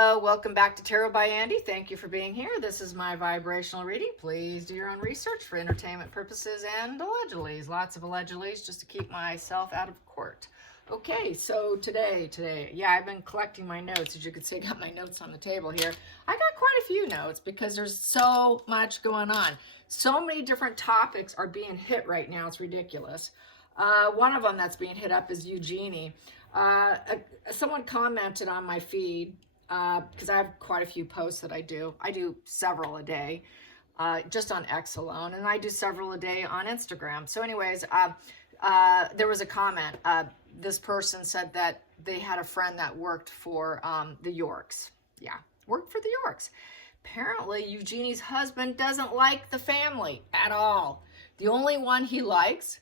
Hello, welcome back to Tarot by Andy. Thank you for being here. This is my vibrational reading. Please do your own research for entertainment purposes and allegedlys. Lots of allegedlys just to keep myself out of court. Okay, so today, yeah, I've been collecting my notes. As you can see, I got my notes on the table here. I got quite a few notes because there's so much going on. So many different topics are being hit right now. It's ridiculous. One of them that's being hit up is Eugenie. Someone commented on my feed because I have quite a few posts that I do. I do several a day just on X alone, and I do several a day on Instagram. So anyways, there was a comment. This person said that they had a friend that worked for the Yorks. Yeah, worked for the Yorks. Apparently, Eugenie's husband doesn't like the family at all. The only one he likes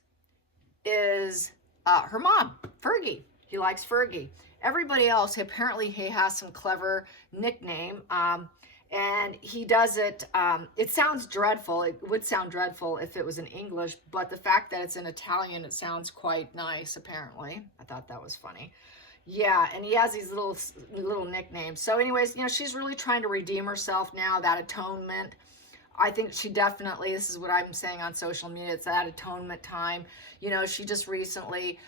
is her mom, Fergie. He likes Fergie. Everybody else, apparently he has some clever nickname, and he does it, it sounds dreadful. It would sound dreadful if it was in English, but the fact that it's in Italian, it sounds quite nice, apparently. I thought that was funny. Yeah, and he has these little nicknames. So anyways, you know, she's really trying to redeem herself now, that atonement. I think she definitely, this is what I'm saying on social media, it's that atonement time. You know, she just recently,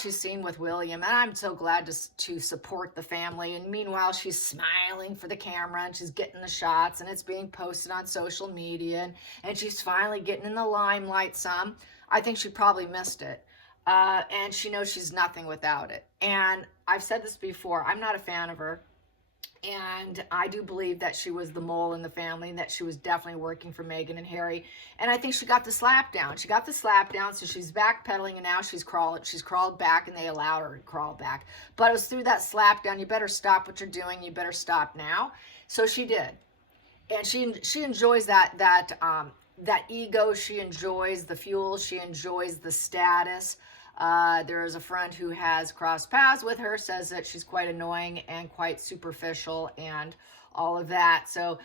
she's seen with William, and I'm so glad to support the family. And meanwhile, she's smiling for the camera, and she's getting the shots, and it's being posted on social media, and she's finally getting in the limelight some. I think she probably missed it. And she knows she's nothing without it. And I've said this before, I'm not a fan of her. And I do believe that she was the mole in the family and that she was definitely working for Meghan and Harry. And I think she got the slap down. She got the slap down, so she's backpedaling, and now she's crawled back, and they allowed her to crawl back. But it was through that slap down. You better stop what you're doing. You better stop now. So she did. And she enjoys that ego. She enjoys the fuel. She enjoys the status. There is a friend who has crossed paths with her, says that she's quite annoying and quite superficial and all of that. So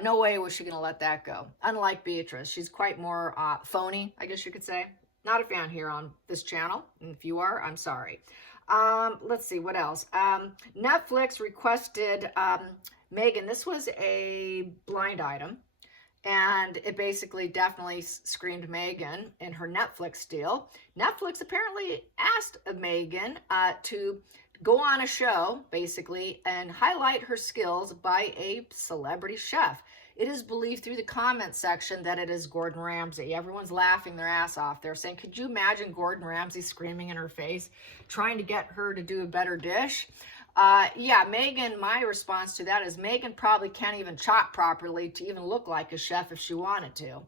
no way was she going to let that go. Unlike Beatrice, she's quite more phony, I guess you could say. Not a fan here on this channel. And if you are, I'm sorry. Let's see, what else? Netflix requested Meghan. This was a blind item. And it basically definitely screamed Meghan in her Netflix deal. Netflix apparently asked Meghan to go on a show, basically, and highlight her skills by a celebrity chef. It is believed through the comment section that it is Gordon Ramsay. Everyone's laughing their ass off. They're saying, could you imagine Gordon Ramsay screaming in her face, trying to get her to do a better dish? Yeah, Meghan, my response to that is Meghan probably can't even chop properly to even look like a chef if she wanted to.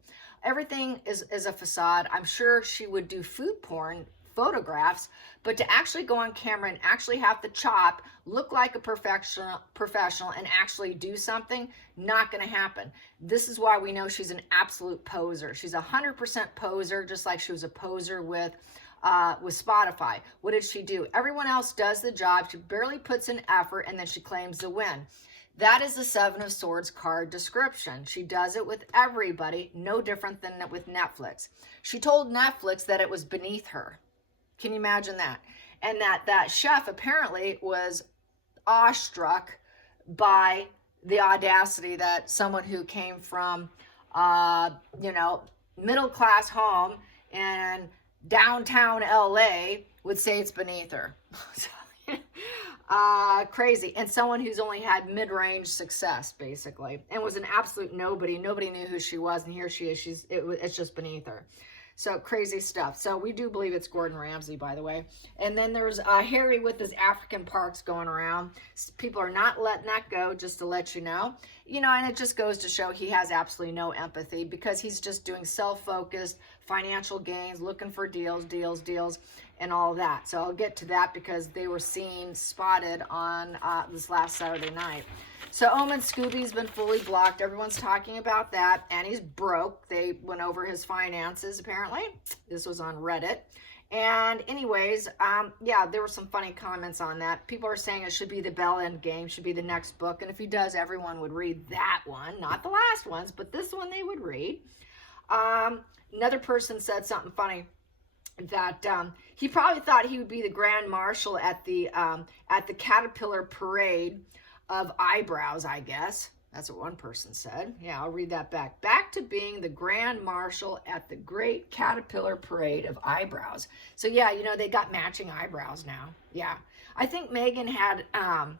Everything is a facade. I'm sure she would do food porn photographs, but to actually go on camera and actually have to chop, look like a professional, and actually do something, not going to happen. This is why we know she's an absolute poser. She's 100% poser, just like she was a poser with Spotify. What did she do? Everyone else does the job. She barely puts in effort, and then she claims the win. That is the Seven of Swords card description. She does it with everybody, no different than with Netflix. She told Netflix that it was beneath her. Can you imagine that? And that chef apparently was awestruck by the audacity that someone who came from, middle-class home and downtown LA would say it's beneath her. Crazy. And someone who's only had mid-range success, basically, and was an absolute nobody. Nobody knew who she was, and here she is. It's just beneath her. So crazy stuff. So we do believe it's Gordon Ramsay, by the way. And then there's Harry with his African parks going around. People are not letting that go, just to let you know. You know, and it just goes to show he has absolutely no empathy because he's just doing self-focused financial gains, looking for deals, and all of that. So I'll get to that because they were spotted on this last Saturday night. So Omen Scooby's been fully blocked. Everyone's talking about that, and he's broke. They went over his finances, apparently. This was on Reddit. And anyways, yeah, there were some funny comments on that. People are saying it should be the Bell End Game, should be the next book. And if he does, everyone would read that one. Not the last ones, but this one they would read. Another person said something funny, that he probably thought he would be the Grand Marshal at the Caterpillar Parade of eyebrows, I guess. That's what one person said. Yeah, I'll read that back. Back to being the grand marshal at the great caterpillar parade of eyebrows. So yeah, you know, they got matching eyebrows now. Yeah. I think Megan had an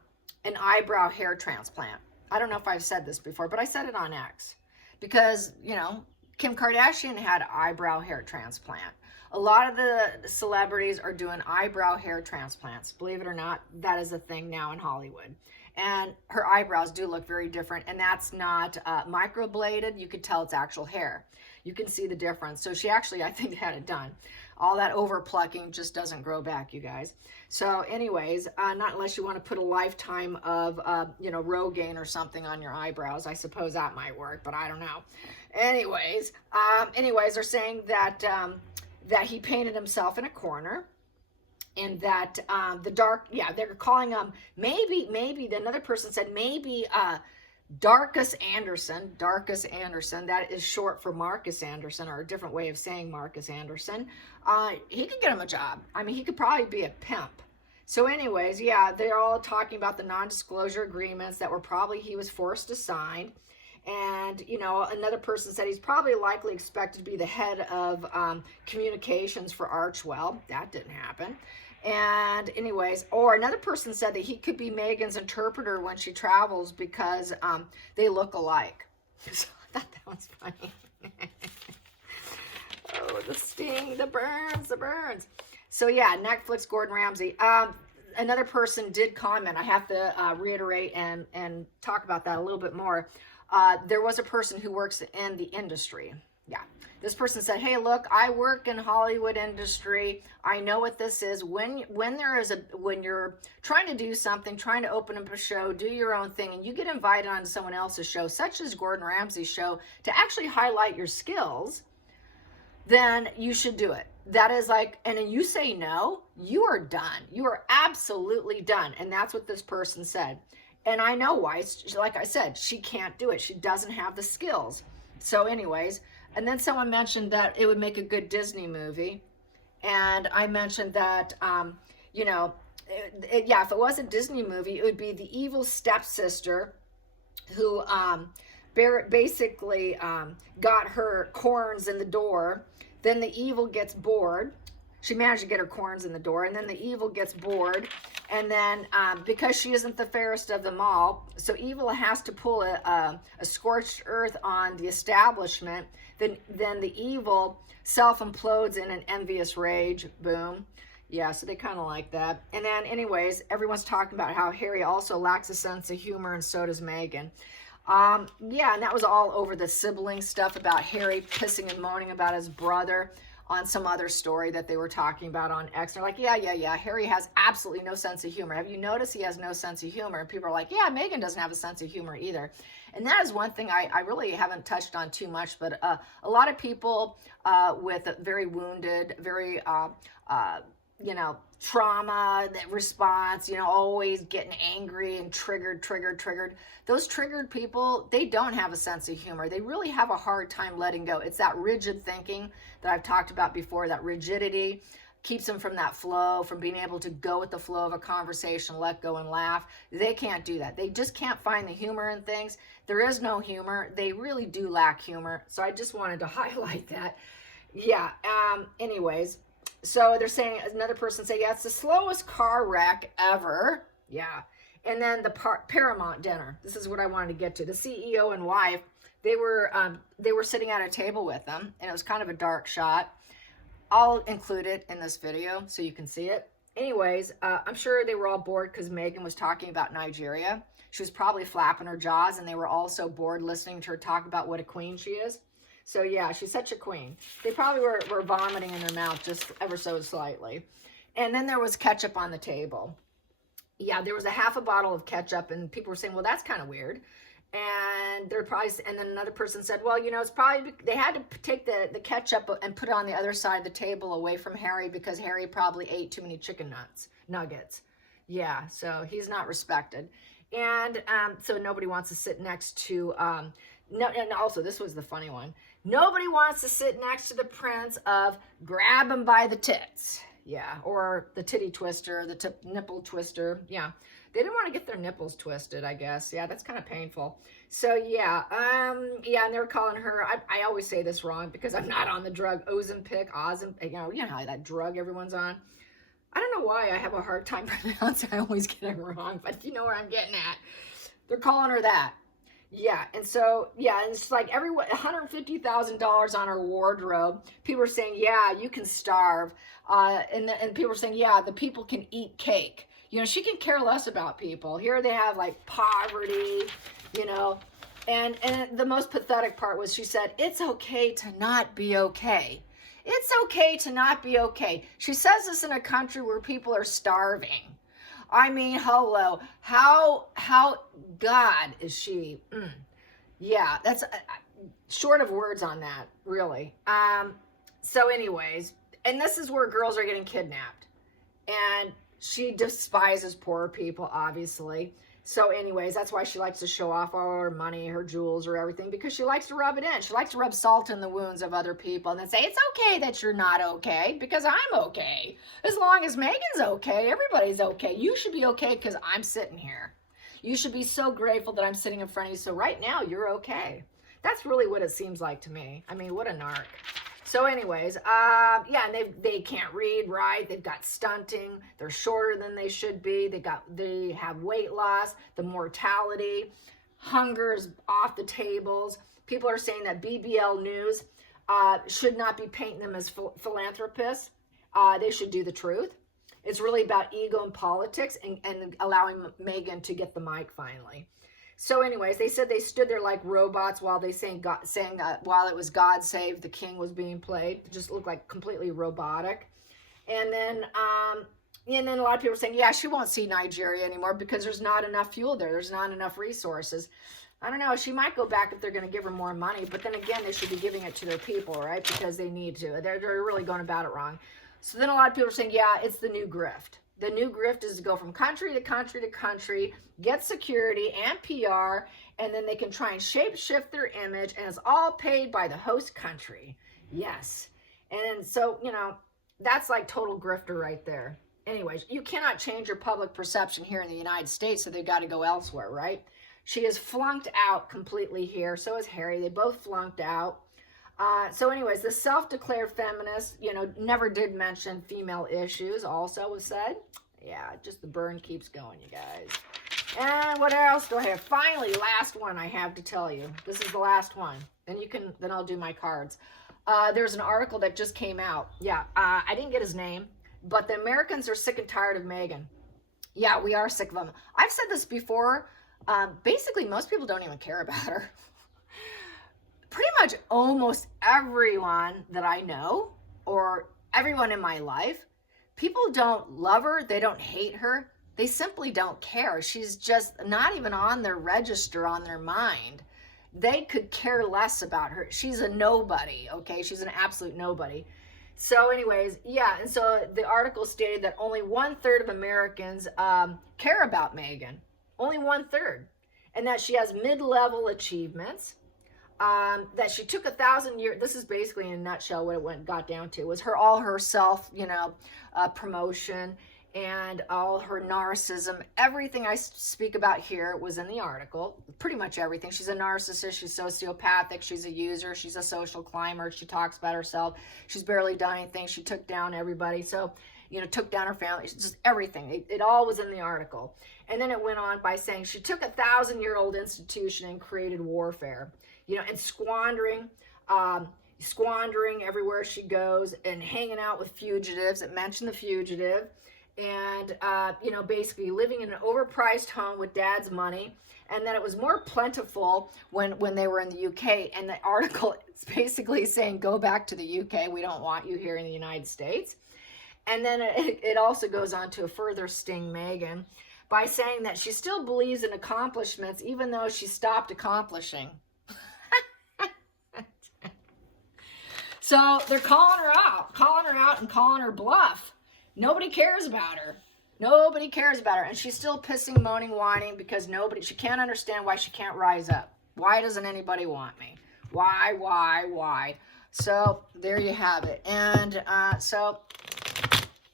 eyebrow hair transplant. I don't know if I've said this before, but I said it on X. Because, you know, Kim Kardashian had eyebrow hair transplant. A lot of the celebrities are doing eyebrow hair transplants. Believe it or not, that is a thing now in Hollywood. And her eyebrows do look very different. And that's not microbladed. You could tell it's actual hair. You can see the difference. So she actually, I think, had it done. All that over plucking just doesn't grow back, you guys. So anyways, not unless you want to put a lifetime of, you know, Rogaine or something on your eyebrows. I suppose that might work, but I don't know. Anyways, they're saying that that he painted himself in a corner. And that the dark, yeah, they're calling maybe, another person said maybe Darkus Anderson, that is short for Marcus Anderson, or a different way of saying Marcus Anderson. He could get him a job. I mean, he could probably be a pimp. So anyways, yeah, they're all talking about the non-disclosure agreements that he was forced to sign. And, you know, another person said he's probably likely expected to be the head of communications for Archwell. That didn't happen. And anyways, or another person said that he could be Megan's interpreter when she travels because they look alike. So I thought that was funny. Oh, the sting, the burns. So yeah, Netflix, Gordon Ramsay. Another person did comment. I have to reiterate and talk about that a little bit more. There was a person who works in the industry. Yeah. This person said, hey, look, I work in Hollywood industry. I know what this is. When you're trying to do something, trying to open up a show, do your own thing, and you get invited onto someone else's show, such as Gordon Ramsay's show, to actually highlight your skills, then you should do it. That is like, and then you say no, you are done. You are absolutely done. And that's what this person said. And I know why. Like I said, she can't do it. She doesn't have the skills. So anyways, and then someone mentioned that it would make a good Disney movie. And I mentioned that, you know, yeah, if it was a Disney movie, it would be the evil stepsister who basically got her corns in the door. Then the evil gets bored. She managed to get her corns in the door. And then the evil gets bored. And then because she isn't the fairest of them all, so evil has to pull a scorched earth on the establishment. Then the evil self-implodes in an envious rage. Boom. Yeah, so they kind of like that. And then anyways, everyone's talking about how Harry also lacks a sense of humor, and so does Meghan. Yeah, and that was all over the sibling stuff about Harry pissing and moaning about his brother on some other story that they were talking about on X. They're like, yeah, Harry has absolutely no sense of humor. Have you noticed he has no sense of humor? And people are like, yeah, Meghan doesn't have a sense of humor either. And that is one thing I really haven't touched on too much, but a lot of people with a very wounded, very, you know, trauma response, you know, always getting angry and triggered. Those triggered people, they don't have a sense of humor. They really have a hard time letting go. It's that rigid thinking that I've talked about before. That rigidity keeps them from that flow, from being able to go with the flow of a conversation, let go and laugh. They can't do that. They just can't find the humor in things. There is no humor. They really do lack humor. So I just wanted to highlight that. Yeah. Anyways. So they're saying, another person say, yeah, it's the slowest car wreck ever. Yeah. And then the Paramount dinner. This is what I wanted to get to. The CEO and wife, they were sitting at a table with them, and it was kind of a dark shot. I'll include it in this video so you can see it. Anyways, I'm sure they were all bored because Meghan was talking about Nigeria. She was probably flapping her jaws, and they were all so bored listening to her talk about what a queen she is. So yeah, she's such a queen. They probably were vomiting in their mouth just ever so slightly. And then there was ketchup on the table. Yeah, there was a half a bottle of ketchup, and people were saying, well, that's kind of weird. And and then another person said, well, you know, it's probably, they had to take the ketchup and put it on the other side of the table away from Harry because Harry probably ate too many chicken nuggets. Yeah, so he's not respected. And so nobody wants to sit next to, no, and also this was the funny one. Nobody wants to sit next to the prince of grab him by the tits. Yeah, or the titty twister, the nipple twister. Yeah, They didn't want to get their nipples twisted, I guess. Yeah, that's kind of painful. So yeah, yeah, and they're calling her, I always say this wrong because I'm not on the drug, Ozempic, you know how that drug everyone's on. I don't know why I have a hard time pronouncing, I always get it wrong, but you know where I'm getting at. They're calling her that. Yeah, and so, yeah, and it's like $150,000 on her wardrobe. People are saying, yeah, you can starve. And people are saying, yeah, the people can eat cake. You know, she can care less about people. Here they have like poverty, you know. And the most pathetic part was she said, it's okay to not be okay. It's okay to not be okay. She says this in a country where people are starving. I mean, hello, how God is she? Yeah, that's short of words on that, really. So anyways, and this is where girls are getting kidnapped. And she despises poor people, obviously. So anyways, that's why she likes to show off all her money, her jewels, or everything, because she likes to rub it in. She likes to rub salt in the wounds of other people and then say, it's okay that you're not okay because I'm okay. As long as Megan's okay, everybody's okay. You should be okay because I'm sitting here. You should be so grateful that I'm sitting in front of you. So right now you're okay. That's really what it seems like to me. I mean, what a narc. So anyways, yeah, and they can't read, right? They've got stunting. They're shorter than they should be. They have weight loss, the mortality, hunger is off the tables. People are saying that BBL News should not be painting them as philanthropists. They should do the truth. It's really about ego and politics and allowing Megan to get the mic finally. So anyways, they said they stood there like robots while they saying while it was God Save the King was being played. It just looked like completely robotic. And then a lot of people were saying, yeah, she won't see Nigeria anymore because there's not enough fuel there. There's not enough resources. I don't know. She might go back if they're going to give her more money. But then again, they should be giving it to their people, right? Because they need to. They're really going about it wrong. So then a lot of people are saying, yeah, it's the new grift. The new grift is to go from country to country to country, get security and PR, and then they can try and shape-shift their image, and it's all paid by the host country. Yes. And so, you know, that's like total grifter right there. Anyways, you cannot change your public perception here in the United States, so they've got to go elsewhere, right? She is flunked out completely here. So is Harry. They both flunked out. So anyways, the self-declared feminist, you know, never did mention female issues, also was said. Yeah, just the burn keeps going, you guys. And what else do I have? Finally, last one I have to tell you. This is the last one. Then I'll do my cards. There's an article that just came out. Yeah, I didn't get his name, but the Americans are sick and tired of Meghan. Yeah, we are sick of them. I've said this before. Basically, most people don't even care about her. Pretty much almost everyone that I know, or everyone in my life, people don't love her, they don't hate her, they simply don't care. She's just not even on their register, on their mind. They could care less about her. She's a nobody, okay? She's an absolute nobody. So anyways, yeah, and so the article stated that only 1/3 of Americans care about Meghan. Only 1/3. And that she has mid-level achievements. That she took 1,000 years. This is basically in a nutshell what it got down to, was all her self, you know, promotion and all her narcissism. Everything I speak about here was in the article. Pretty much everything. She's a narcissist. She's sociopathic. She's a user. She's a social climber. She talks about herself. She's barely done anything. She took down everybody. So, you know, took down her family. It's just everything. It all was in the article. And then it went on by saying she took a 1,000-year-old institution and created warfare. You know, and squandering everywhere she goes and hanging out with fugitives. It mentioned the fugitive. And, you know, basically living in an overpriced home with dad's money. And that it was more plentiful when they were in the UK. And the article is basically saying, go back to the UK. We don't want you here in the United States. And then it also goes on to further sting Meghan by saying that she still believes in accomplishments even though she stopped accomplishing. So they're calling her out and calling her bluff. Nobody cares about her. Nobody cares about her. And she's still pissing, moaning, whining because she can't understand why she can't rise up. Why doesn't anybody want me? Why? So there you have it. And so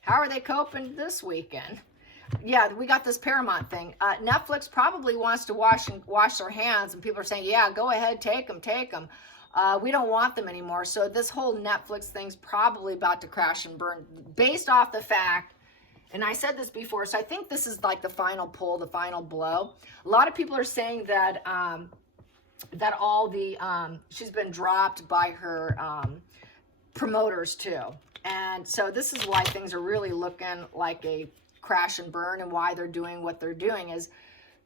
how are they coping this weekend? yeah, we got this Paramount thing. Netflix probably wants to wash their hands, and people are saying, yeah, go ahead, take them, take them. We don't want them anymore. So this whole Netflix thing's probably about to crash and burn based off the fact, and I said this before, so I think this is like the final pull, the final blow. A lot of people are saying that that all the she's been dropped by her promoters too. And so this is why things are really looking like a crash and burn, and why they're doing what they're doing is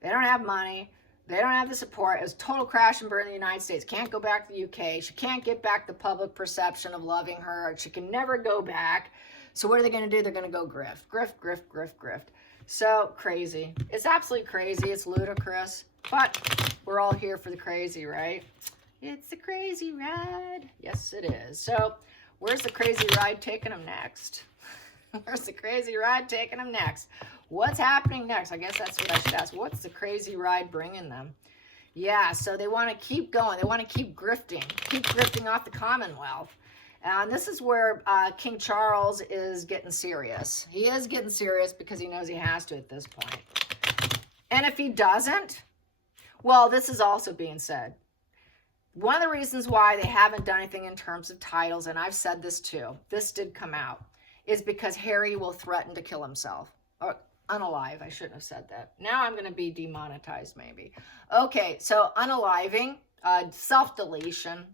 they don't have money. They don't have the support. It was total crash and burn in the United States. Can't go back to the UK. She can't get back the public perception of loving her. She can never go back. So what are they going to do? They're going to go grift, grift, grift, grift, grift. So crazy. It's absolutely crazy. It's ludicrous. But we're all here for the crazy, right? It's a crazy ride. Yes, it is. So where's the crazy ride taking them next? Where's the crazy ride taking them next? What's happening next? I guess that's what I should ask. What's the crazy ride bringing them? Yeah, so they want to keep going. They want to keep grifting off the Commonwealth. And this is where King Charles is getting serious. He is getting serious because he knows he has to at this point. And if he doesn't, well, this is also being said. One of the reasons why they haven't done anything in terms of titles, and I've said this too, this did come out, is because Harry will threaten to kill himself. Or unalive, I shouldn't have said that. Now I'm going to be demonetized maybe. Okay, so unaliving, self-deletion,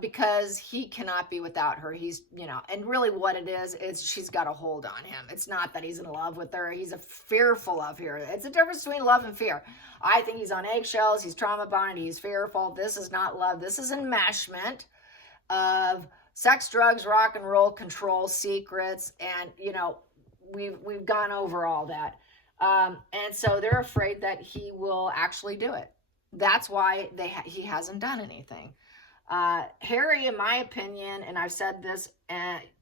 because he cannot be without her. He's, you know, and really what it is she's got a hold on him. It's not that he's in love with her. He's fearful of her. It's a difference between love and fear. I think he's on eggshells. He's trauma bonded. He's fearful. This is not love. This is enmeshment of sex, drugs, rock and roll, control, secrets, and, you know, we've gone over all that. And so they're afraid that he will actually do it. That's why he hasn't done anything. Harry, in my opinion, and I've said this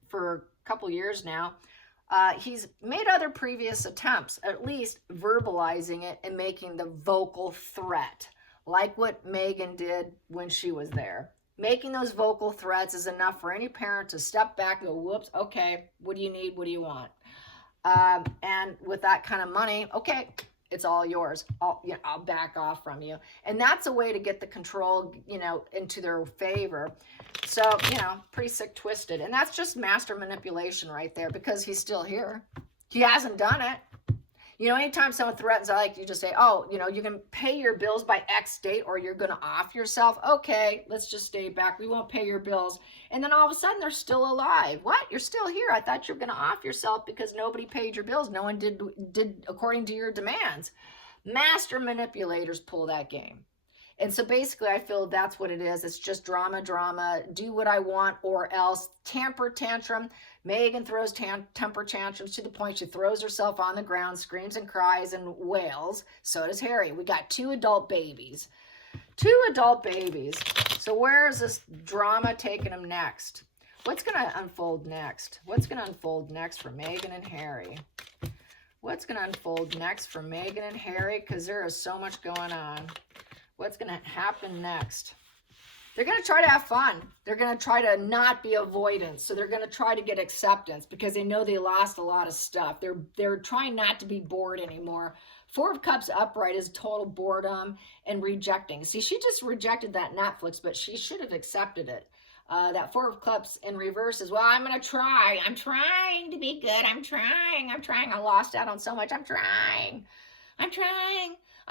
for a couple years now, he's made other previous attempts, at least verbalizing it and making the vocal threat, like what Meghan did when she was there. Making those vocal threats is enough for any parent to step back and go, whoops, okay, what do you need? What do you want? And with that kind of money, okay, it's all yours. I'll back off from you. And that's a way to get the control, you know, into their favor. So, you know, pretty sick twisted. And that's just master manipulation right there, because he's still here. He hasn't done it. You know, anytime someone threatens, like you just say, oh, you know, you can pay your bills by X date or you're going to off yourself. Okay, let's just stay back. We won't pay your bills. And then all of a sudden they're still alive. What? You're still here. I thought you were going to off yourself because nobody paid your bills. No one did according to your demands. Master manipulators pull that game. And so basically I feel that's what it is. It's just drama, do what I want or else. Temper tantrum. Meghan throws temper tantrums to the point she throws herself on the ground, screams and cries and wails. So does Harry. We got two adult babies. So where is this drama taking them next? What's going to unfold next? What's going to unfold next for Meghan and Harry? What's going to unfold next for Meghan and Harry? Because there is so much going on. What's going to happen next? They're going to try to have fun. They're going to try to not be avoidance. So they're going to try to get acceptance because they know they lost a lot of stuff. They're trying not to be bored anymore. Four of Cups upright is total boredom and rejecting. See, she just rejected that Netflix, but she should have accepted it. That Four of Cups in reverse is, well, I'm going to try. I'm trying to be good. I'm trying. I lost out on so much. I'm trying.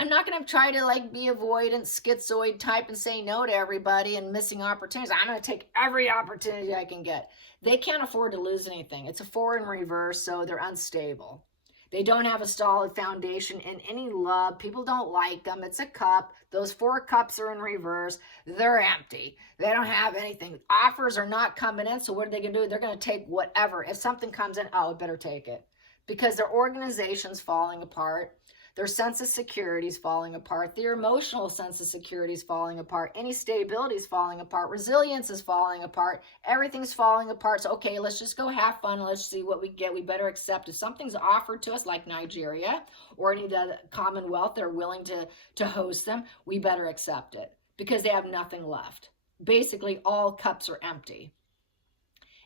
I'm not going to try to like be avoidant, schizoid type and say no to everybody and missing opportunities. I'm going to take every opportunity I can get. They can't afford to lose anything. It's a four in reverse, so they're unstable. They don't have a solid foundation in any love. People don't like them. It's a cup. Those four cups are in reverse. They're empty. They don't have anything. Offers are not coming in, so what are they going to do? They're going to take whatever. If something comes in, oh, I better take it. Because their organization's falling apart. Their sense of security is falling apart. Their emotional sense of security is falling apart. Any stability is falling apart. Resilience is falling apart. Everything's falling apart. So, okay, let's just go have fun. Let's see what we get. We better accept. If something's offered to us, like Nigeria or any of the Commonwealth that are willing to host them, we better accept it because they have nothing left. Basically, all cups are empty.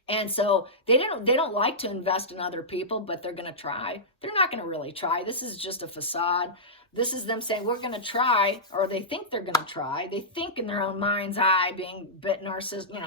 And so they don't like to invest in other people, but they're going to try. They're not going to really try. This is just a facade. This is them saying, we're going to try, or they think they're going to try. They think in their own mind's eye, being a bit narcissist. We're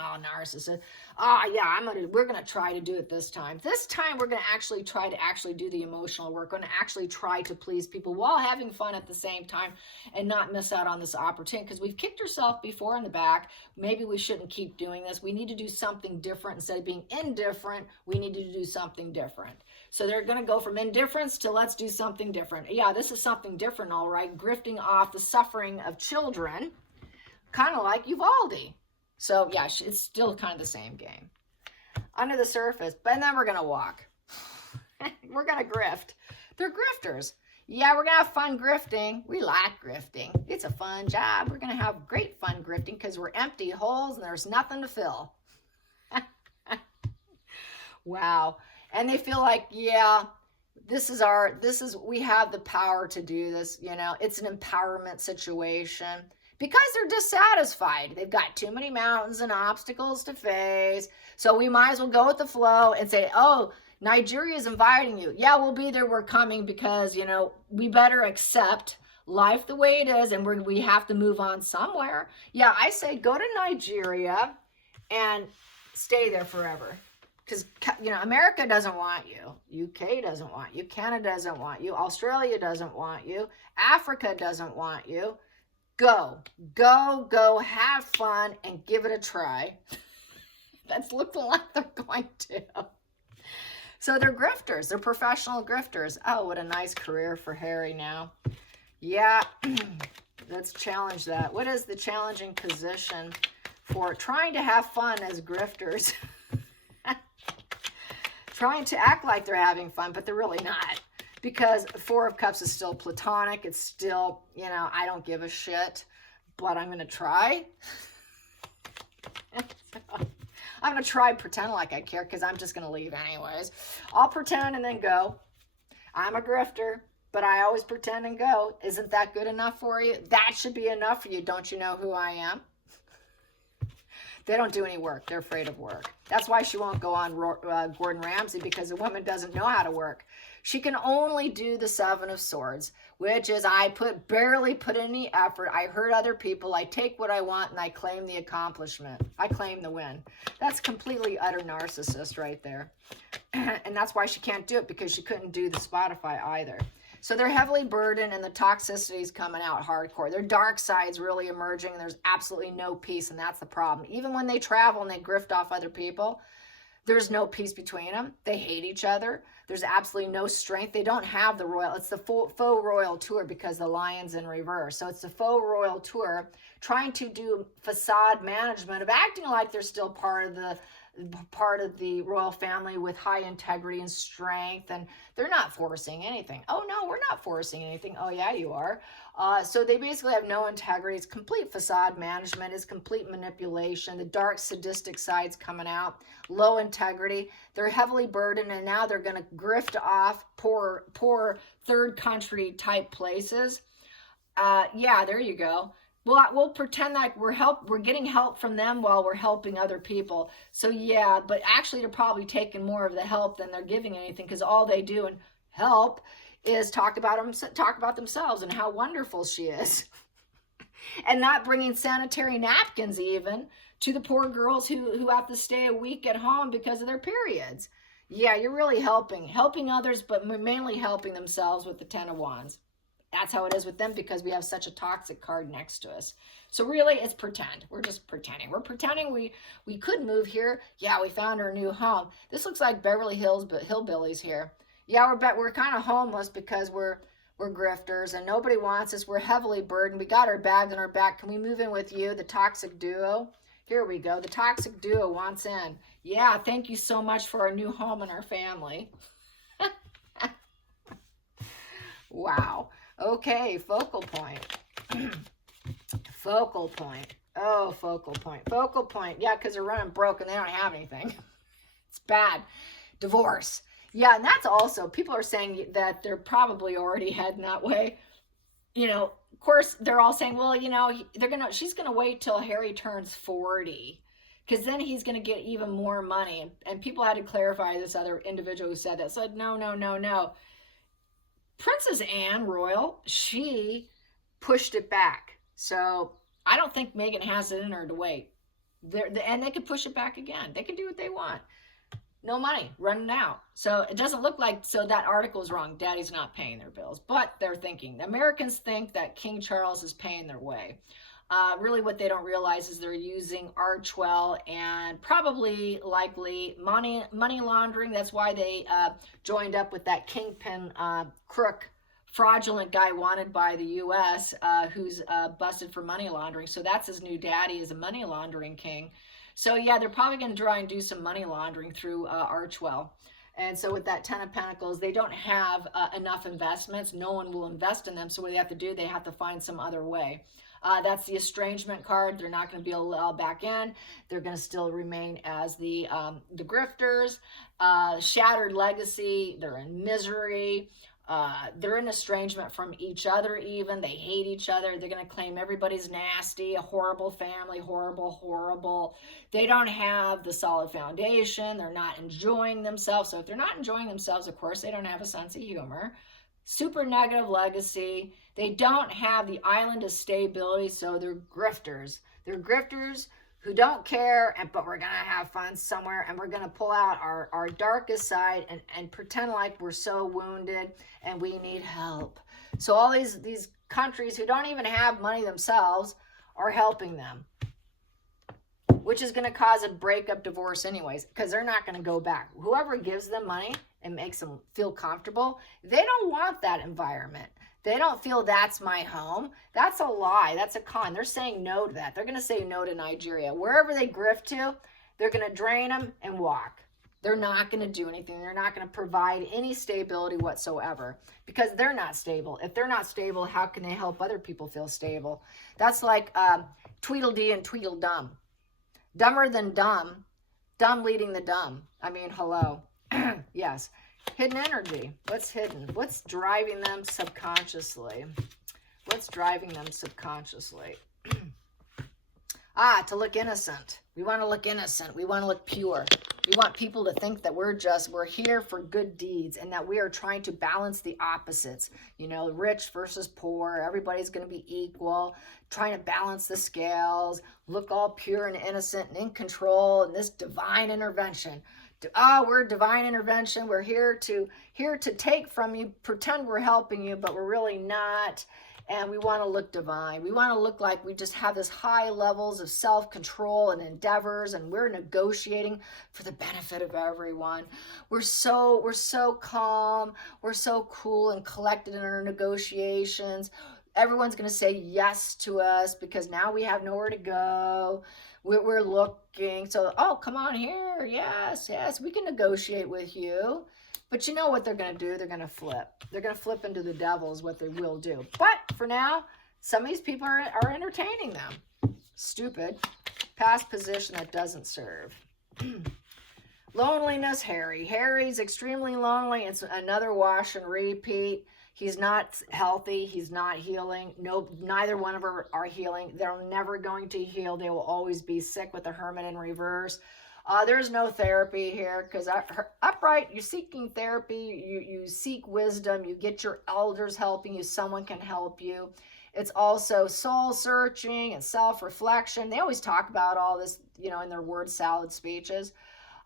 going to try to do it this time. This time, we're going to actually try to do the emotional work. We're going to actually try to please people while having fun at the same time and not miss out on this opportunity, because we've kicked ourselves before in the back. Maybe we shouldn't keep doing this. We need to do something different. Instead of being indifferent, we need to do something different. So they're going to go from indifference to let's do something different. Yeah, this is something different, all right. Grifting off the suffering of children, kind of like Uvalde. So yeah, it's still kind of the same game. Under the surface, but then we're going to walk. We're going to grift. They're grifters. Yeah, we're going to have fun grifting. We like grifting. It's a fun job. We're going to have great fun grifting because we're empty holes and there's nothing to fill. Wow. And they feel like, yeah, we have the power to do this. You know, it's an empowerment situation because they're dissatisfied. They've got too many mountains and obstacles to face. So we might as well go with the flow and say, oh, Nigeria is inviting you. Yeah, we'll be there. We're coming because, you know, we better accept life the way it is. And we have to move on somewhere. Yeah, I say go to Nigeria and stay there forever. Because, you know, America doesn't want you. UK doesn't want you. Canada doesn't want you. Australia doesn't want you. Africa doesn't want you. Go, have fun and give it a try. That's looking like they're going to. So they're grifters. They're professional grifters. Oh, what a nice career for Harry now. Yeah, let's challenge that. What is the challenging position for trying to have fun as grifters? Trying to act like they're having fun, but they're really not. Because Four of Cups is still platonic. It's still, you know, I don't give a shit, but I'm going to try. I'm going to try pretend like I care because I'm just going to leave anyways. I'll pretend and then go. I'm a grifter, but I always pretend and go. Isn't that good enough for you? That should be enough for you. Don't you know who I am? They don't do any work. They're afraid of work. That's why she won't go on Gordon Ramsay, because a woman doesn't know how to work. She can only do the Seven of Swords, which is I barely put any effort. I hurt other people. I take what I want and I claim the accomplishment. I claim the win. That's completely utter narcissist right there. And that's why she can't do it, because she couldn't do the Spotify either. So they're heavily burdened and the toxicity is coming out hardcore. Their dark side's really emerging and there's absolutely no peace, and that's the problem. Even when they travel and they grift off other people, there's no peace between them. They hate each other. There's absolutely no strength. They don't have the royal. It's the faux royal tour because the lion's in reverse. So it's the faux royal tour trying to do facade management of acting like they're still part of the royal family with high integrity and strength, and they're not forcing anything. Oh no, we're not forcing anything. Oh yeah, you are. So they basically have no integrity. It's complete facade management. It's complete manipulation. The dark sadistic side's coming out. Low integrity. They're heavily burdened, and now they're going to grift off poor third country type places. Yeah, there you go. We'll pretend like we're getting help from them while we're helping other people. So yeah, but actually they're probably taking more of the help than they're giving anything, because all they do and help is talk about themselves and how wonderful she is. And not bringing sanitary napkins even to the poor girls who have to stay a week at home because of their periods. Yeah, you're really helping others, but mainly helping themselves with the Ten of Wands. That's how it is with them, because we have such a toxic card next to us. So really, it's pretend. We're just pretending. We're pretending we could move here. Yeah, we found our new home. This looks like Beverly Hills, but hillbillies here. Yeah, we're kind of homeless because we're grifters and nobody wants us. We're heavily burdened. We got our bags on our back. Can we move in with you, the toxic duo? Here we go. The toxic duo wants in. Yeah, thank you so much for our new home and our family. Wow. Okay, focal point. Focal point. Oh, focal point. Focal point. Yeah, because they're running broke and they don't have anything. It's bad. Divorce. Yeah, and that's also, people are saying that they're probably already heading that way. You know, of course, they're all saying, well, you know, she's going to wait till Harry turns 40 because then he's going to get even more money. And people had to clarify, this other individual who said that said, no, no, no, no. Princess Anne Royal, she pushed it back. So I don't think Meghan has it in her to wait. And they could push it back again. They can do what they want. No money, running out. So it doesn't look like, so that article is wrong. Daddy's not paying their bills. But they're thinking. The Americans think that King Charles is paying their way. Really what they don't realize is they're using Archwell and probably likely money laundering. That's why they joined up with that kingpin crook, fraudulent guy wanted by the U.S. Who's busted for money laundering. So that's his new daddy, is a money laundering king. So yeah, they're probably going to try and do some money laundering through Archwell. And so with that 10 of Pentacles, they don't have enough investments. No one will invest in them. So what they have to do, they have to find some other way. That's the estrangement card. They're not going to be able to allow back in. They're going to still remain as the grifters. Shattered legacy. They're in misery. They're in estrangement from each other even. They hate each other. They're going to claim everybody's nasty, a horrible family, horrible. They don't have the solid foundation. They're not enjoying themselves. So if they're not enjoying themselves, of course, they don't have a sense of humor. Super negative legacy. They don't have the island of stability, so they're grifters. They're grifters who don't care, but we're going to have fun somewhere, and we're going to pull out our darkest side and pretend like we're so wounded and we need help. So all these countries who don't even have money themselves are helping them, which is going to cause a breakup, divorce anyways, because they're not going to go back. Whoever gives them money and makes them feel comfortable, they don't want that environment. They don't feel that's my home. That's a lie. That's a con. They're saying no to that. They're going to say no to Nigeria. Wherever they grift to, they're going to drain them and walk. They're not going to do anything. They're not going to provide any stability whatsoever because they're not stable. If they're not stable, how can they help other people feel stable? That's like Tweedledee and Tweedledum. Dumber than dumb. Dumb leading the dumb. I mean, hello. Yes. Hidden energy. What's hidden? What's driving them subconsciously? What's driving them subconsciously? To look innocent. We want to look innocent. We want to look pure. We want people to think that we're here for good deeds and that we are trying to balance the opposites. You know, rich versus poor. Everybody's going to be equal. Trying to balance the scales. Look all pure and innocent and in control. And this divine intervention. We're divine intervention. We're here to take from you, pretend we're helping you, but we're really not. And we want to look divine. We want to look like we just have this high levels of self-control and endeavors, and we're negotiating for the benefit of everyone. We're so calm. We're so cool and collected in our negotiations. Everyone's going to say yes to us because now we have nowhere to go. We're looking. So, come on here. Yes, we can negotiate with you. But you know what they're going to do? They're going to flip. They're going to flip into the devil is what they will do. But for now, some of these people are entertaining them. Stupid. Past position that doesn't serve. Loneliness, Harry. Harry's extremely lonely. It's another wash and repeat. He's not healthy. He's not healing. No, neither one of them are healing. They're never going to heal. They will always be sick with the Hermit in reverse. There's no therapy here because upright, you're seeking therapy. You seek wisdom. You get your elders helping you. Someone can help you. It's also soul searching and self-reflection. They always talk about all this, in their word salad speeches.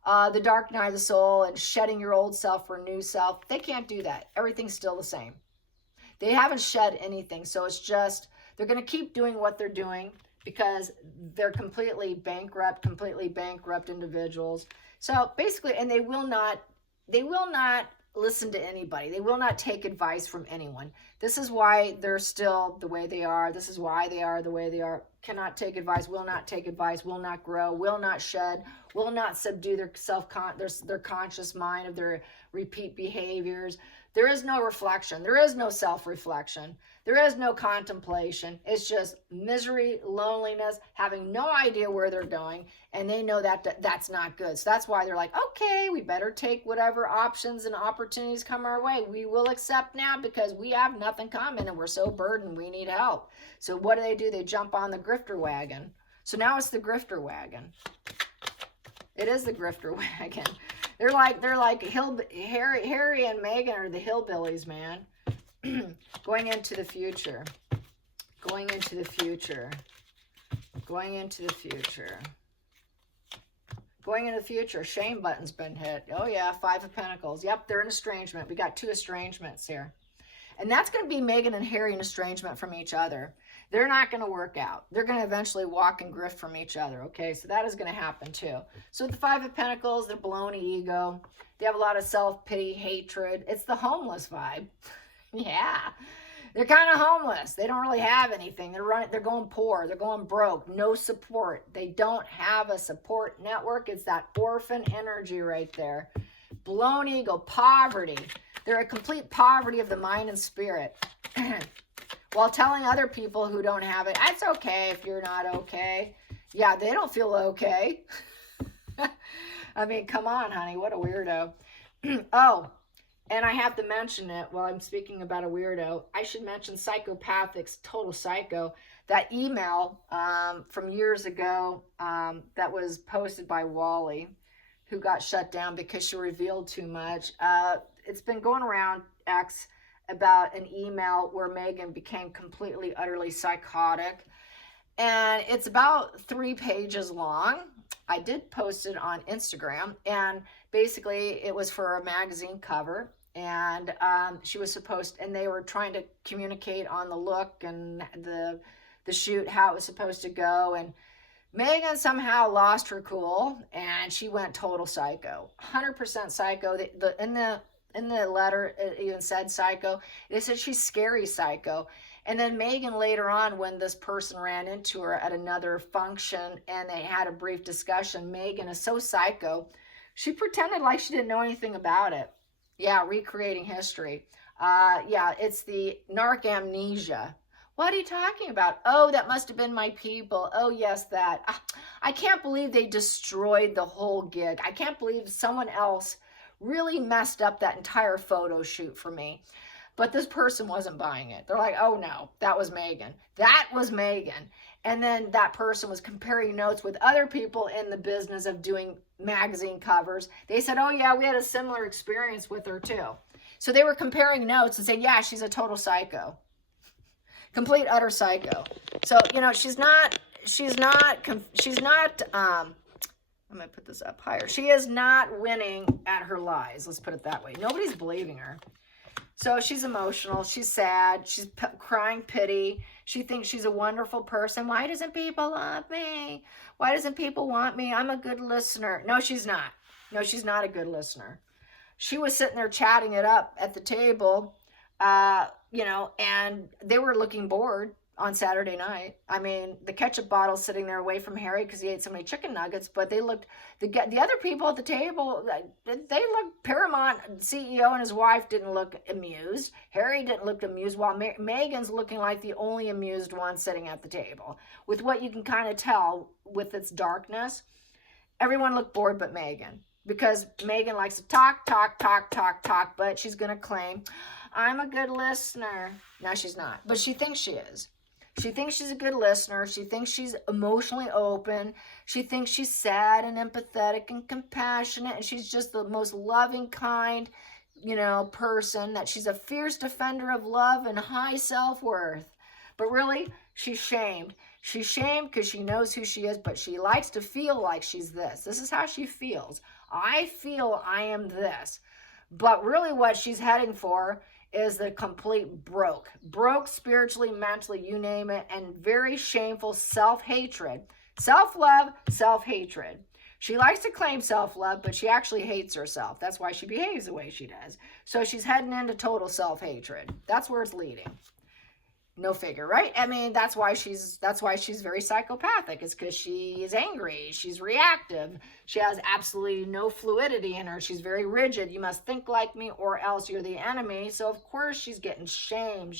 The dark night of the soul and shedding your old self for a new self. They can't do that. Everything's still the same. They haven't shed anything. So it's just, they're going to keep doing what they're doing because they're completely bankrupt individuals. So basically, and they will not listen to anybody. They will not take advice from anyone. This is why they're still the way they are. This is why they are the way they are. Cannot take advice, will not take advice, will not grow, will not shed, will not subdue their conscious mind of their repeat behaviors. There is no reflection. There is no self-reflection. There is no contemplation. It's just misery, loneliness, having no idea where they're going, and they know that that's not good. So that's why they're like, okay, we better take whatever options and opportunities come our way. We will accept now because we have nothing coming and we're so burdened we need help. So what do? They jump on the grifter wagon. So now it's the grifter wagon. It is the grifter wagon. They're like Harry and Meghan are the hillbillies, man. Going into the future. Going into the future. Going into the future. Going into the future. Shame button's been hit. Oh yeah, 5 of Pentacles. Yep, they're in estrangement. We got 2 estrangements here. And that's going to be Meghan and Harry in estrangement from each other. They're not going to work out. They're going to eventually walk and grift from each other, okay? So that is going to happen too. So with the 5 of Pentacles, they're baloney ego. They have a lot of self-pity, hatred. It's the homeless vibe. Yeah. They're kind of homeless. They don't really have anything. They're going poor. They're going broke. No support. They don't have a support network. It's that orphan energy right there. Baloney ego, poverty. They're a complete poverty of the mind and spirit. While telling other people who don't have it, it's okay if you're not okay. Yeah, they don't feel okay. I mean, come on, honey. What a weirdo. Oh, and I have to mention it while I'm speaking about a weirdo. I should mention psychopathics, total psycho. That email from years ago that was posted by Wally, who got shut down because she revealed too much. It's been going around X about an email where Meghan became completely, utterly psychotic. And it's about 3 pages long. I did post it on Instagram. And basically, it was for a magazine cover. And she was supposed, and they were trying to communicate on the look and the shoot, how it was supposed to go. And Meghan somehow lost her cool, and she went total psycho. 100% psycho. In the letter, it even said psycho. They said she's scary psycho. And then Meghan later on, when this person ran into her at another function and they had a brief discussion, Meghan is so psycho, she pretended like she didn't know anything about it. Yeah, recreating history. Yeah, it's the narc amnesia. What are you talking about? Oh, that must have been my people. Oh, yes, that. I can't believe they destroyed the whole gig. I can't believe someone else really messed up that entire photo shoot for me. But this person wasn't buying it. They're like, oh no, that was Meghan. That was Meghan. And then that person was comparing notes with other people in the business of doing magazine covers. They said, oh yeah, we had a similar experience with her too. So they were comparing notes and saying, yeah, she's a total psycho. Complete, utter psycho. So, you know, she's not, I'm going to put this up higher. She is not winning at her lies. Let's put it that way. Nobody's believing her. So she's emotional. She's sad. She's crying pity. She thinks she's a wonderful person. Why doesn't people love me? Why doesn't people want me? I'm a good listener. No, she's not. No, she's not a good listener. She was sitting there chatting it up at the table, you know, and they were looking bored on Saturday night. I mean, the ketchup bottle's sitting there away from Harry because he ate so many chicken nuggets, but they looked, the other people at the table, they looked, Paramount CEO and his wife didn't look amused. Harry didn't look amused, while Meghan's looking like the only amused one sitting at the table. With what you can kind of tell with its darkness, everyone looked bored but Meghan. Because Meghan likes to talk, but she's going to claim, I'm a good listener. No, she's not, but she thinks she is. She thinks she's a good listener. She thinks she's emotionally open. She thinks she's sad and empathetic and compassionate. And she's just the most loving, kind, you know, person. That she's a fierce defender of love and high self-worth. But really, she's shamed. She's shamed because she knows who she is, but she likes to feel like she's this. This is how she feels. I feel I am this. But really what she's heading for is the complete broke spiritually, mentally, you name it, and very shameful self-hatred. Self-love, self-hatred. She likes to claim self-love, but she actually hates herself. That's why she behaves the way she does. So she's heading into total self-hatred. That's where it's leading. No figure, right? I mean, that's why she's very psychopathic. It's because she is angry. She's reactive. She has absolutely no fluidity in her. She's very rigid. You must think like me or else you're the enemy. So, of course, she's getting shame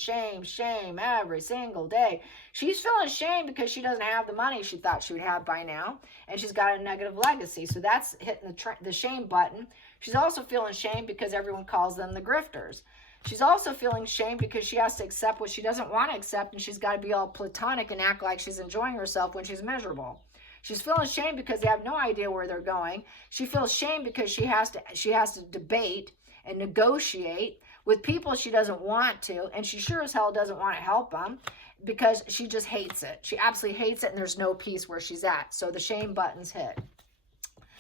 every single day. She's feeling shame because she doesn't have the money she thought she would have by now. And she's got a negative legacy. So that's hitting the shame button. She's also feeling shame because everyone calls them the grifters. She's also feeling shame because she has to accept what she doesn't want to accept, and she's got to be all platonic and act like she's enjoying herself when she's miserable. She's feeling shame because they have no idea where they're going. She feels shame because she has to debate and negotiate with people she doesn't want to, and she sure as hell doesn't want to help them because she just hates it. She absolutely hates it, and there's no peace where she's at. So the shame button's hit.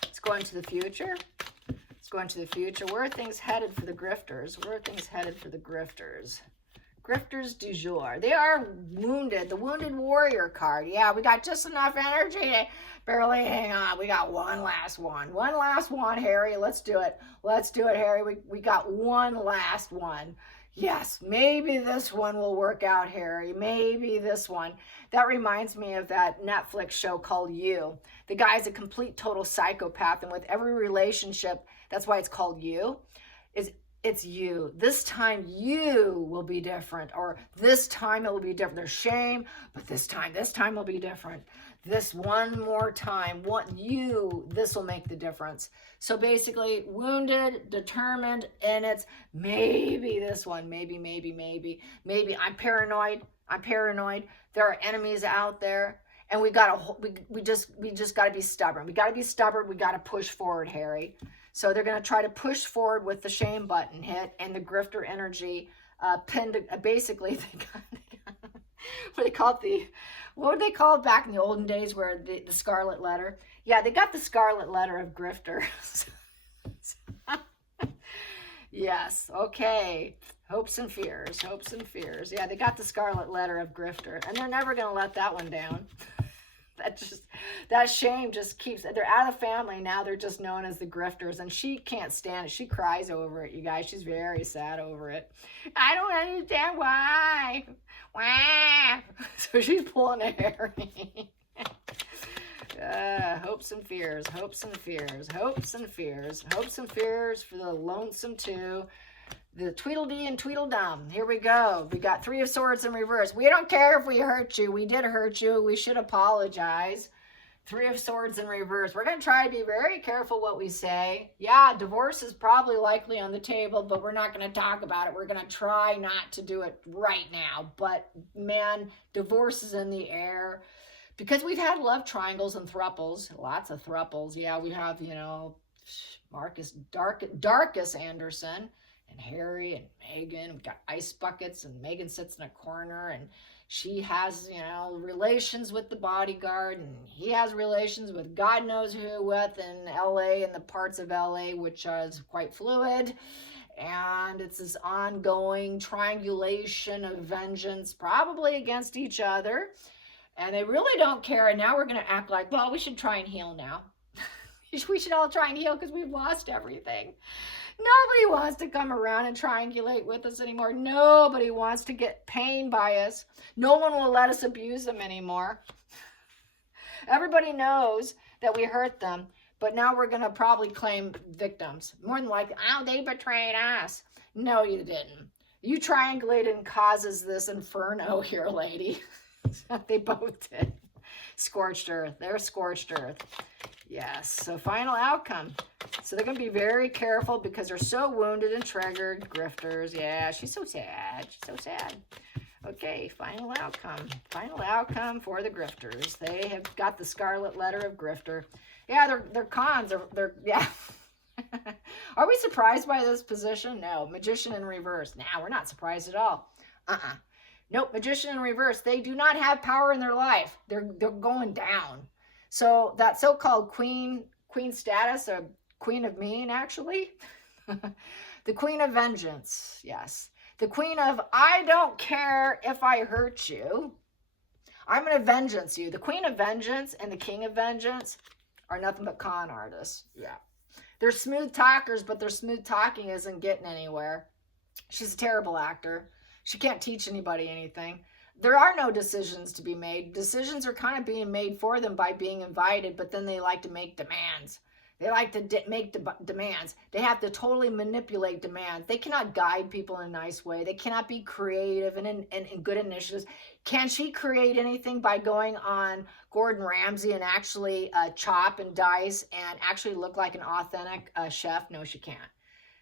Let's go into the future. Let's go into the future. Where are things headed for the grifters? Where are things headed for the grifters? Grifters du jour. They are wounded. The wounded warrior card. Yeah, we got just enough energy to barely hang on. We got one last one. One last one, Harry. Let's do it. Let's do it, Harry. We got one last one. Yes, maybe this one will work out, Harry. Maybe this one. That reminds me of that Netflix show called You. The guy's a complete total psychopath, and with every relationship, that's why it's called You, it's you. This time you will be different, or this time it will be different. There's shame, but this time will be different. This one more time, this will make the difference. So basically, wounded, determined, and it's maybe this one, maybe. I'm paranoid. There are enemies out there, and we just got to be stubborn. We got to push forward, Harry. So they're going to try to push forward with the shame button hit and the grifter energy pinned. Basically, what would they call it back in the olden days, where the scarlet letter? Yeah, they got the scarlet letter of grifter. Yes, okay. Hopes and fears. Yeah, they got the scarlet letter of grifter, and they're never going to let that one down. That shame just keeps, they're out of the family now. They're just known as the grifters, and she can't stand it. She cries over it, you guys. She's very sad over it. I don't understand why. So she's pulling a hair. Hopes and fears for the lonesome two. The Tweedledee and Tweedledum. Here we go. We got Three of Swords in reverse. We don't care if we hurt you. We did hurt you. We should apologize. Three of Swords in reverse. We're going to try to be very careful what we say. Yeah, divorce is probably likely on the table, but we're not going to talk about it. We're going to try not to do it right now. But, man, divorce is in the air. Because we've had love triangles and thruples. Lots of thruples. Yeah, we have, Darkus Anderson and Harry and Megan. We've got ice buckets, and Megan sits in a corner, and she has, relations with the bodyguard, and he has relations with God knows who with in LA and the parts of LA, which is quite fluid. And it's this ongoing triangulation of vengeance, probably against each other. And they really don't care. And now we're going to act like, well, we should try and heal now. We should all try and heal because we've lost everything. Nobody wants to come around and triangulate with us anymore. Nobody wants to get pain by us. No one will let us abuse them anymore. Everybody knows that we hurt them, but now we're going to probably claim victims. More than likely, they betrayed us. No, you didn't. You triangulated and causes this inferno here, lady. They both did. Scorched earth. They're scorched earth. Yes. So final outcome. So they're going to be very careful because they're so wounded and triggered. Grifters. Yeah, she's so sad. She's so sad. Okay, final outcome. Final outcome for the grifters. They have got the scarlet letter of grifter. Yeah, they're cons. Yeah. Are we surprised by this position? No. Magician in reverse. Nah, we're not surprised at all. Nope, magician in reverse. They do not have power in their life. They're going down. So that so-called queen status, or queen of mean, actually. The queen of vengeance, yes. The queen of, I don't care if I hurt you. I'm going to vengeance you. The queen of vengeance and the king of vengeance are nothing but con artists. Yeah. They're smooth talkers, but their smooth talking isn't getting anywhere. She's a terrible actor. She can't teach anybody anything. There are no decisions to be made. Decisions are kind of being made for them by being invited, but then they like to make demands. They like to make demands. They have to totally manipulate demands. They cannot guide people in a nice way. They cannot be creative and good initiatives. Can she create anything by going on Gordon Ramsay and actually chop and dice and actually look like an authentic chef? No, she can't.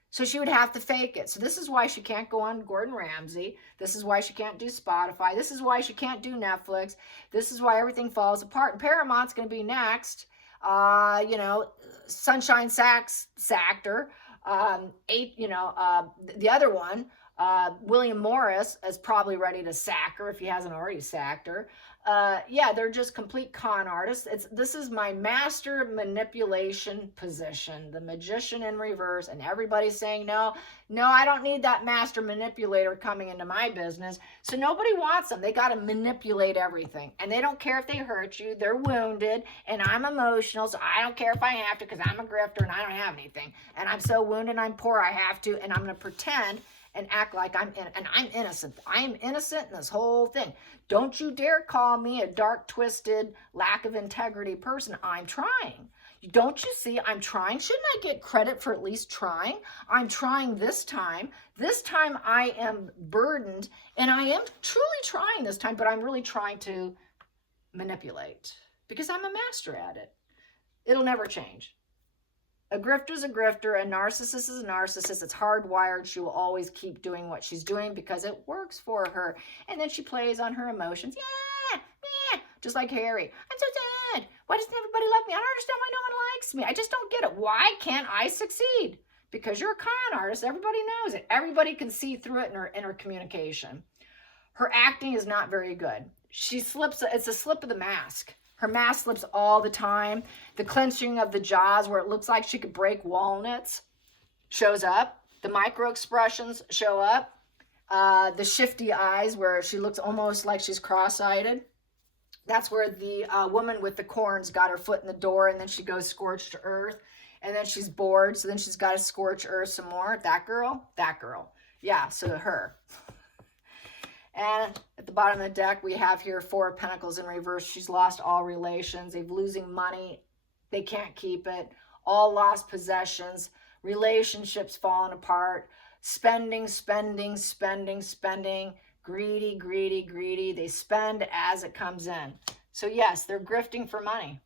So she would have to fake it. So this is why she can't go on Gordon Ramsay. This is why she can't do Spotify. This is why she can't do Netflix. This is why everything falls apart. And Paramount's going to be next. Sunshine Sax actor. The other one, William Morris, is probably ready to sack her if he hasn't already sacked her. They're just complete con artists. This is my master manipulation position, the magician in reverse, and everybody's saying, no, I don't need that master manipulator coming into my business. So nobody wants them. They got to manipulate everything, and they don't care if they hurt you. They're wounded, and I'm emotional, so I don't care if I have to, because I'm a grifter and I don't have anything, and I'm so wounded, I'm poor, I have to, and I'm going to pretend and act like I'm innocent. I am innocent in this whole thing. Don't you dare call me a dark, twisted, lack of integrity person. I'm trying. Don't you see I'm trying? Shouldn't I get credit for at least trying? I'm trying this time. This time I am burdened, and I am truly trying this time, but I'm really trying to manipulate because I'm a master at it. It'll never change. A grifter is a grifter. A narcissist is a narcissist. It's hardwired. She will always keep doing what she's doing because it works for her. And then she plays on her emotions. Yeah, just like Harry. I'm so sad. Why doesn't everybody love me? I don't understand why no one likes me. I just don't get it. Why can't I succeed? Because you're a con artist. Everybody knows it. Everybody can see through it in her communication. Her acting is not very good. She slips. It's a slip of the mask. Her mask slips all the time. The clenching of the jaws where it looks like she could break walnuts shows up. The micro expressions show up. The shifty eyes where she looks almost like she's cross-eyed. That's where the woman with the corns got her foot in the door, and then she goes scorched to earth, and then she's bored, so then she's got to scorch earth some more. That girl. Yeah, so her. And at the bottom of the deck, we have here 4 of Pentacles in reverse. She's lost all relations. They're losing money. They can't keep it. All lost possessions. Relationships falling apart. Spending. Greedy. They spend as it comes in. So yes, they're grifting for money.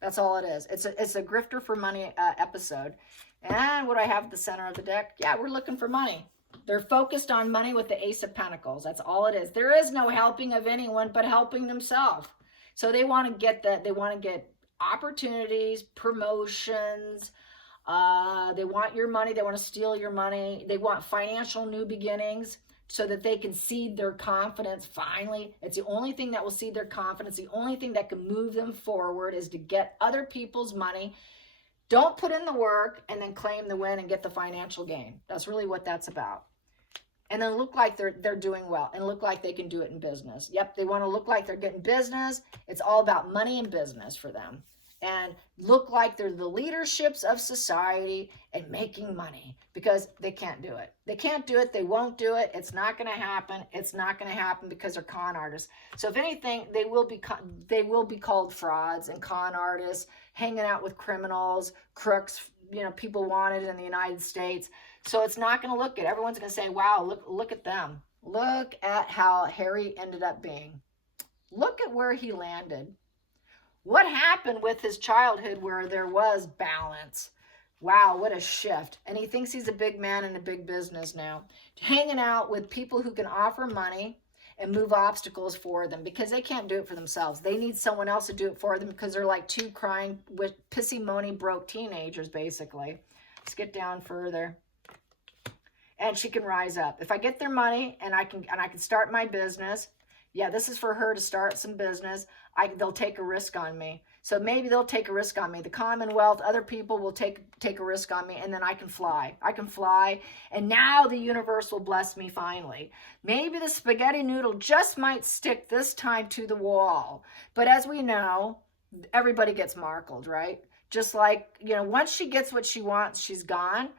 That's all it is. It's a grifter for money episode. And what do I have at the center of the deck? Yeah, we're looking for money. They're focused on money with the Ace of Pentacles. That's all it is. There is no helping of anyone but helping themselves. So they want to get that. They want to get opportunities, promotions. They want your money. They want to steal your money. They want financial new beginnings so that they can seed their confidence. Finally, it's the only thing that will seed their confidence. The only thing that can move them forward is to get other people's money. Don't put in the work and then claim the win and get the financial gain. That's really what that's about. And then look like they're doing well and look like they can do it in business. Yep, they want to look like they're getting business. It's all about money and business for them. And look like they're the leaderships of society and making money because they can't do it. They can't do it. They won't do it. It's not going to happen. It's not going to happen because they're con artists. So if anything, they will be called frauds and con artists, hanging out with criminals, crooks, people wanted in the United States. So it's not going to look good. Everyone's going to say, wow, look at them. Look at how Harry ended up being. Look at where he landed. What happened with his childhood where there was balance? Wow, what a shift. And he thinks he's a big man in a big business now. Hanging out with people who can offer money and move obstacles for them because they can't do it for themselves. They need someone else to do it for them because they're like 2 crying, with pissy, moany, broke teenagers, basically. Let's get down further. And she can rise up. If I get their money and I can start my business, yeah, this is for her to start some business. They'll take a risk on me. So maybe they'll take a risk on me. The Commonwealth, other people will take a risk on me, and then I can fly. I can fly, and now the universe will bless me finally. Maybe the spaghetti noodle just might stick this time to the wall. But as we know, everybody gets markled, right? Just like, once she gets what she wants, she's gone.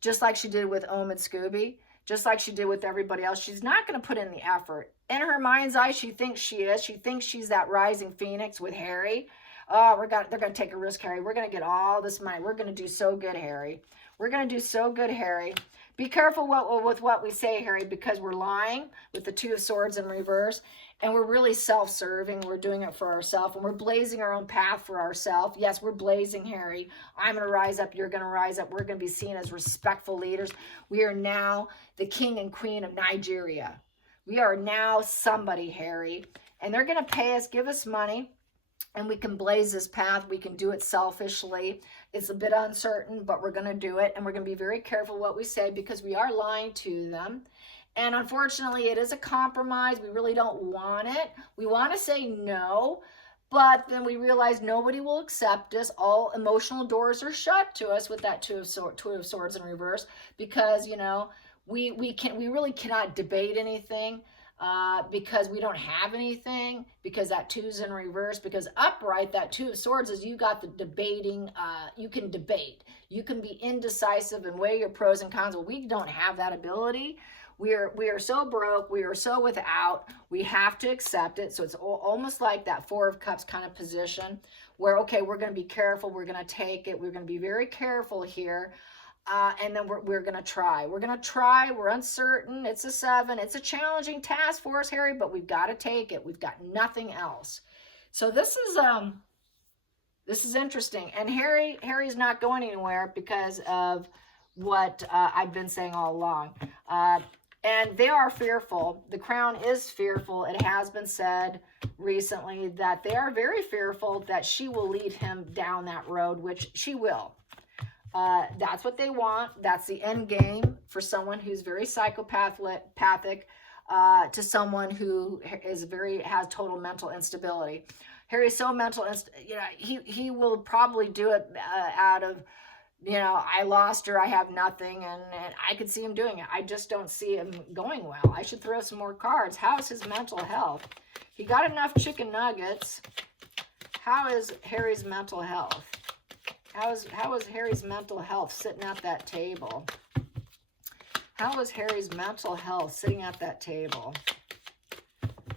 Just like she did with Ohm and Scooby. Just like she did with everybody else. She's not going to put in the effort. In her mind's eye, she thinks she is. She thinks she's that rising phoenix with Harry. Oh, they're going to take a risk, Harry. We're going to get all this money. We're going to do so good, Harry. We're going to do so good, Harry. Be careful with what we say, Harry, because we're lying with the 2 of Swords in reverse. and we're really self-serving. We're doing it for ourselves, and we're blazing our own path for ourselves. Yes, we're blazing, Harry. I'm going to rise up. You're going to rise up. We're going to be seen as respectful leaders. We are now the king and queen of Nigeria. We are now somebody, Harry, and they're going to pay us, give us money, and we can blaze this path. We can do it selfishly. It's a bit uncertain, but we're going to do it, and we're going to be very careful what we say because we are lying to them. And unfortunately, it is a compromise. We really don't want it. We want to say no, but then we realize nobody will accept us. All emotional doors are shut to us with that two of swords in reverse, because, you know, we really cannot debate anything, because we don't have anything, because that two's in reverse. Because upright, that two of swords is you got the debating. You can debate. You can be indecisive and weigh your pros and cons. Well, we don't have that ability. We are so broke. We are so without. We have to accept it. So it's almost like that Four of Cups kind of position where, okay, we're going to be careful. We're going to take it. We're going to be very careful here. And then we're going to try. We're going to try. We're uncertain. It's a 7. It's a challenging task for us, Harry, but we've got to take it. We've got nothing else. So this is interesting. And Harry's not going anywhere because of what I've been saying all along. And they are fearful. The crown is fearful. It has been said recently that they are very fearful that she will lead him down that road, which she will. That's what they want. That's the end game for someone who's very psychopathic, to someone who is has total mental instability. Harry's so mental, you know, he will probably do it out of, you know, I lost her, I have nothing, and I could see him doing it. I just don't see him going well. I should throw some more cards. How is his mental health? He got enough chicken nuggets. How is Harry's mental health? How is Harry's mental health sitting at that table? How is Harry's mental health sitting at that table?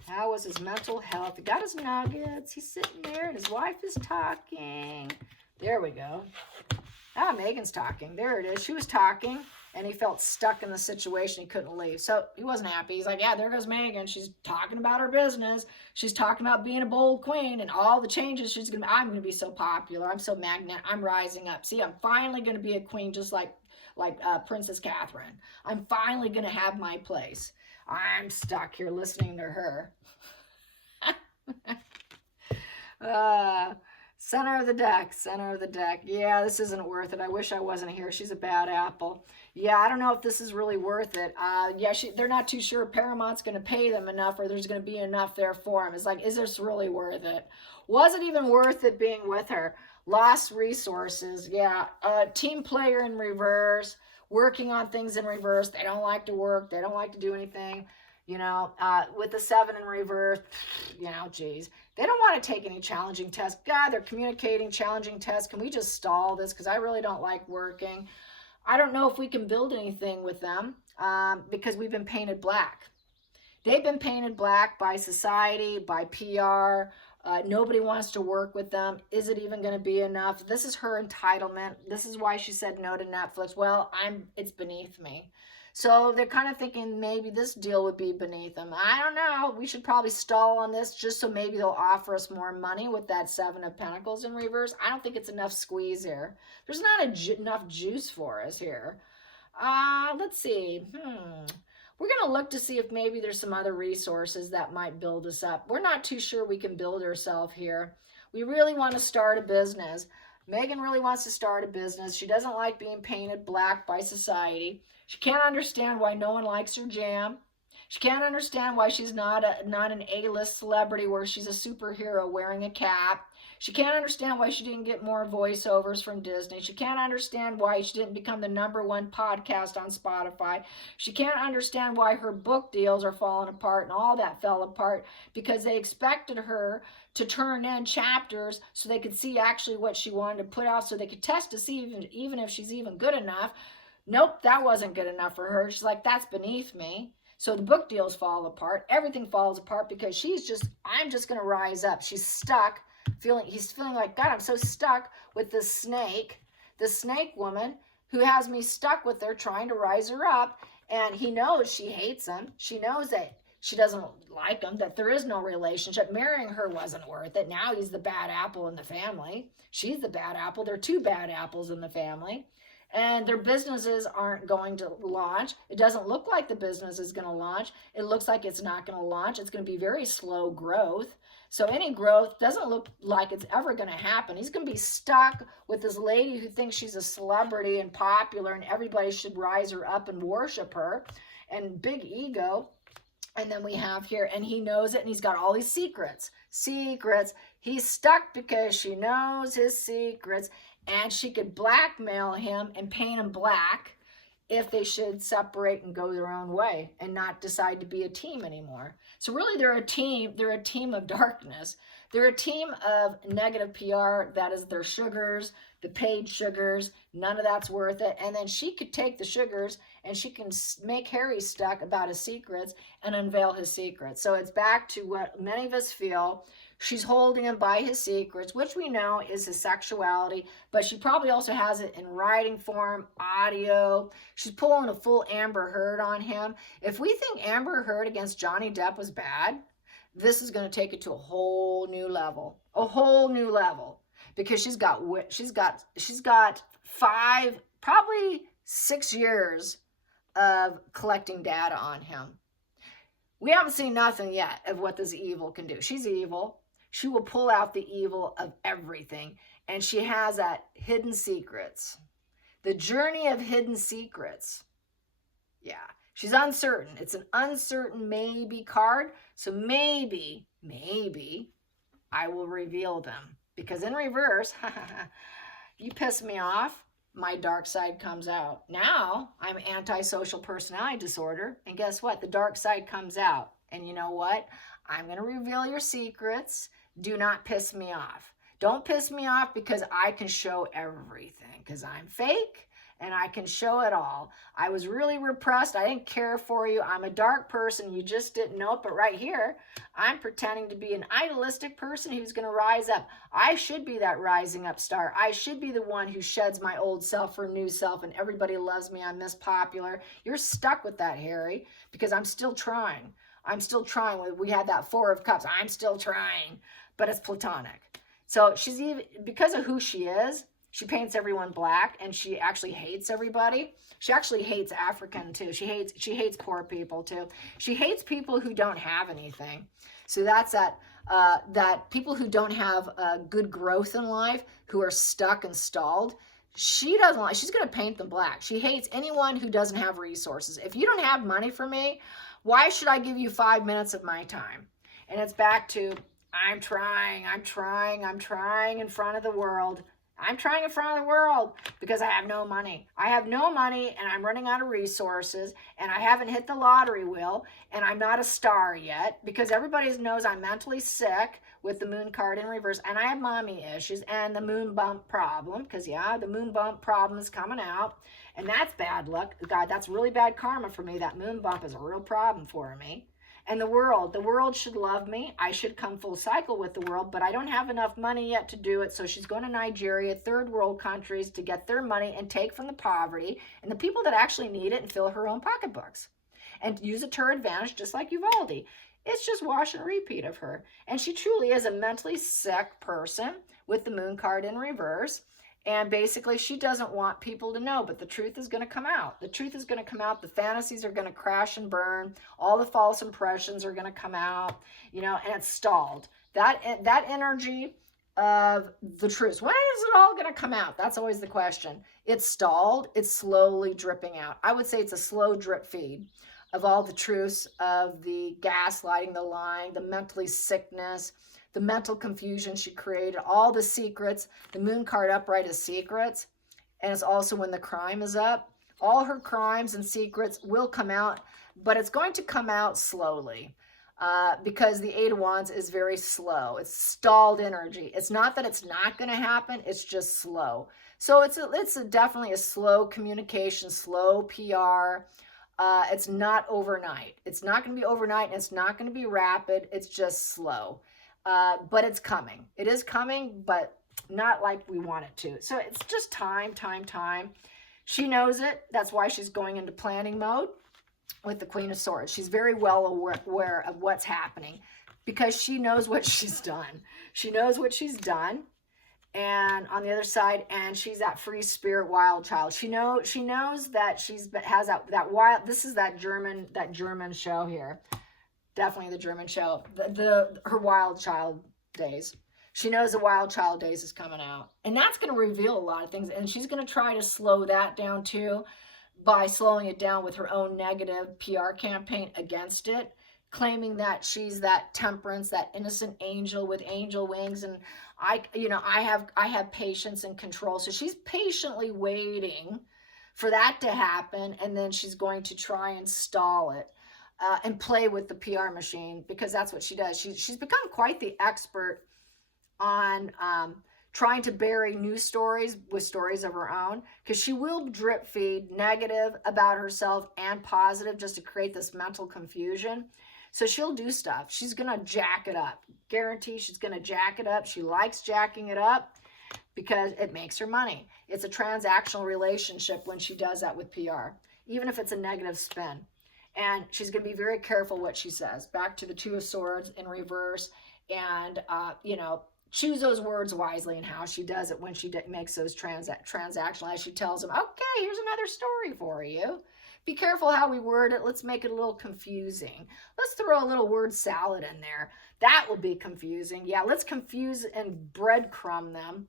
How was his mental health? He got his nuggets. He's sitting there, and his wife is talking. There we go. Ah, Megan's talking. There it is. She was talking, and he felt stuck in the situation. He couldn't leave. So he wasn't happy. He's like, yeah, there goes Megan. She's talking about her business. She's talking about being a bold queen and all the changes she's going to, I'm going to be so popular. I'm so magnetic. I'm rising up. See, I'm finally going to be a queen just like Princess Catherine. I'm finally going to have my place. I'm stuck here listening to her. Center of the deck, center of the deck. Yeah, this isn't worth it. I wish I wasn't here. She's a bad apple. Yeah, I don't know if this is really worth it. Yeah, they're not too sure Paramount's going to pay them enough, or there's going to be enough there for them. It's like, is this really worth it? Was it even worth it being with her? Lost resources. Yeah, team player in reverse, working on things in reverse. They don't like to work. They don't like to do anything. You know, with the 7 in reverse, you know, geez. They don't want to take any challenging tests. God, they're communicating challenging tests. Can we just stall this? Because I really don't like working. I don't know if we can build anything with them because we've been painted black. They've been painted black by society, by PR. Nobody wants to work with them. Is it even going to be enough? This is her entitlement. This is why she said no to Netflix. Well, it's beneath me. So they're kind of thinking maybe this deal would be beneath them. I don't know. We should probably stall on this just so maybe they'll offer us more money with that 7 of Pentacles in reverse. I don't think it's enough squeeze here. There's not enough juice for us here. Let's see. We're going to look to see if maybe there's some other resources that might build us up. We're not too sure we can build ourselves here. We really want to start a business. Megan really wants to start a business. She doesn't like being painted black by society. She can't understand why no one likes her jam. She can't understand why she's not an A-list celebrity where she's a superhero wearing a cap. She can't understand why she didn't get more voiceovers from Disney. She can't understand why she didn't become the #1 podcast on Spotify. She can't understand why her book deals are falling apart, and all that fell apart because they expected her to turn in chapters so they could see actually what she wanted to put out, so they could test to see even if she's even good enough. Nope, that wasn't good enough for her. She's like, that's beneath me. So the book deals fall apart. Everything falls apart because I'm just going to rise up. She's stuck. He's feeling like, God, I'm so stuck with this snake woman who has me stuck with her, trying to rise her up. And he knows she hates him. She knows that She doesn't like him, that there is no relationship. Marrying her wasn't worth it. Now he's the bad apple in the family. She's the bad apple. They're two bad apples in the family. And their businesses aren't going to launch. It doesn't look like the business is going to launch. It looks like it's not going to launch. It's going to be very slow growth. So any growth doesn't look like it's ever going to happen. He's going to be stuck with this lady who thinks she's a celebrity and popular and everybody should rise her up and worship her, and big ego. And then we have here, and he knows it, and he's got all these secrets. He's stuck because she knows his secrets, and she could blackmail him and paint him black if they should separate and go their own way and not decide to be a team anymore. So really they're a team of darkness. They're a team of negative PR. That is their sugars, the paid sugars. None of that's worth it. And then she could take the sugars and she can make Harry stuck about his secrets and unveil his secrets. So it's back to what many of us feel. She's holding him by his secrets, which we know is his sexuality, but she probably also has it in writing form, audio. She's pulling a full Amber Heard on him. If we think Amber Heard against Johnny Depp was bad, this is going to take it to a whole new level, because she's got 5, probably 6 years of collecting data on him. We haven't seen nothing yet of what this evil can do. She's evil. She will pull out the evil of everything. And she has that hidden secrets. The journey of hidden secrets. Yeah. She's uncertain. It's an uncertain maybe card. So maybe I will reveal them. Because in reverse, you piss me off, my dark side comes out. Now I'm antisocial personality disorder. And guess what? The dark side comes out. And you know what? I'm going to reveal your secrets. Do not piss me off. Don't piss me off because I can show everything. Because I'm fake and I can show it all. I was really repressed. I didn't care for you. I'm a dark person. You just didn't know it. But right here, I'm pretending to be an idealistic person who's going to rise up. I should be that rising up star. I should be the one who sheds my old self for new self and everybody loves me. I'm Miss Popular. You're stuck with that, Harry, because I'm still trying. I'm still trying. We had that 4 of Cups. I'm still trying, but it's platonic. So she's even, because of who she is, she paints everyone black and she actually hates everybody. She actually hates African too. She hates poor people too. She hates people who don't have anything. So that's that people who don't have good growth in life, who are stuck and stalled. She doesn't like, she's going to paint them black. She hates anyone who doesn't have resources. If you don't have money for me, why should I give you 5 minutes of my time? And it's back to, I'm trying in front of the world. I'm trying in front of the world because I have no money. I have no money and I'm running out of resources and I haven't hit the lottery wheel and I'm not a star yet because everybody knows I'm mentally sick with the moon card in reverse and I have mommy issues and the moon bump problem because, yeah, the moon bump problem is coming out and that's bad luck. God, that's really bad karma for me. That moon bump is a real problem for me. And the world should love me. I should come full cycle with the world, but I don't have enough money yet to do it. So she's going to Nigeria, third world countries to get their money and take from the poverty and the people that actually need it and fill her own pocketbooks and use it to her advantage, just like Uvalde. It's just wash and repeat of her. And she truly is a mentally sick person with the moon card in reverse. And basically, she doesn't want people to know, but the truth is going to come out. The truth is going to come out. The fantasies are going to crash and burn. All the false impressions are going to come out, you know, and it's stalled. That energy of the truth. When is it all going to come out? That's always the question. It's stalled. It's slowly dripping out. I would say it's a slow drip feed of all the truths of the gaslighting, the lying, the mentally sickness, the mental confusion she created, all the secrets. The moon card upright is secrets. And it's also when the crime is up. All her crimes and secrets will come out, but it's going to come out slowly because the 8 of Wands is very slow. It's stalled energy. It's not that it's not going to happen. It's just slow. So it's definitely a slow communication, slow PR. It's not overnight. It's not going to be overnight. And it's not going to be rapid. It's just slow. But it's coming. It is coming, but not like we want it to. So it's just time. She knows it. That's why she's going into planning mode. with the Queen of Swords. She's very well aware of what's happening because she knows what she's done. She knows what she's done. And on the other side, and she's that free spirit wild child. She knows that has that wild. This is that German show here. Definitely the German show. Her wild child days. She knows the wild child days is coming out, and that's going to reveal a lot of things. And she's going to try to slow that down too, by slowing it down with her own negative PR campaign against it, claiming that she's that temperance, that innocent angel with angel wings, and I have patience and control. So she's patiently waiting for that to happen, and then she's going to try and stall it and play with the PR machine, because that's what she does. She's become quite the expert on trying to bury news stories with stories of her own, because she will drip feed negative about herself and positive just to create this mental confusion. So she'll do stuff. She's going to jack it up. Guarantee she's going to jack it up. She likes jacking it up because it makes her money. It's a transactional relationship when she does that with PR, even if it's a negative spin. And she's going to be very careful what she says. Back to the Two of Swords in reverse. And, choose those words wisely and how she does it when she makes those transactional. As she tells them, okay, here's another story for you. Be careful how we word it. Let's make it a little confusing. Let's throw a little word salad in there. That will be confusing. Yeah, let's confuse and breadcrumb them.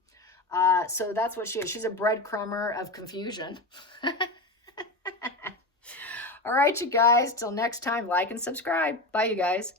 So that's what she is. She's a breadcrumber of confusion. All right, you guys. Till next time, like and subscribe. Bye, you guys.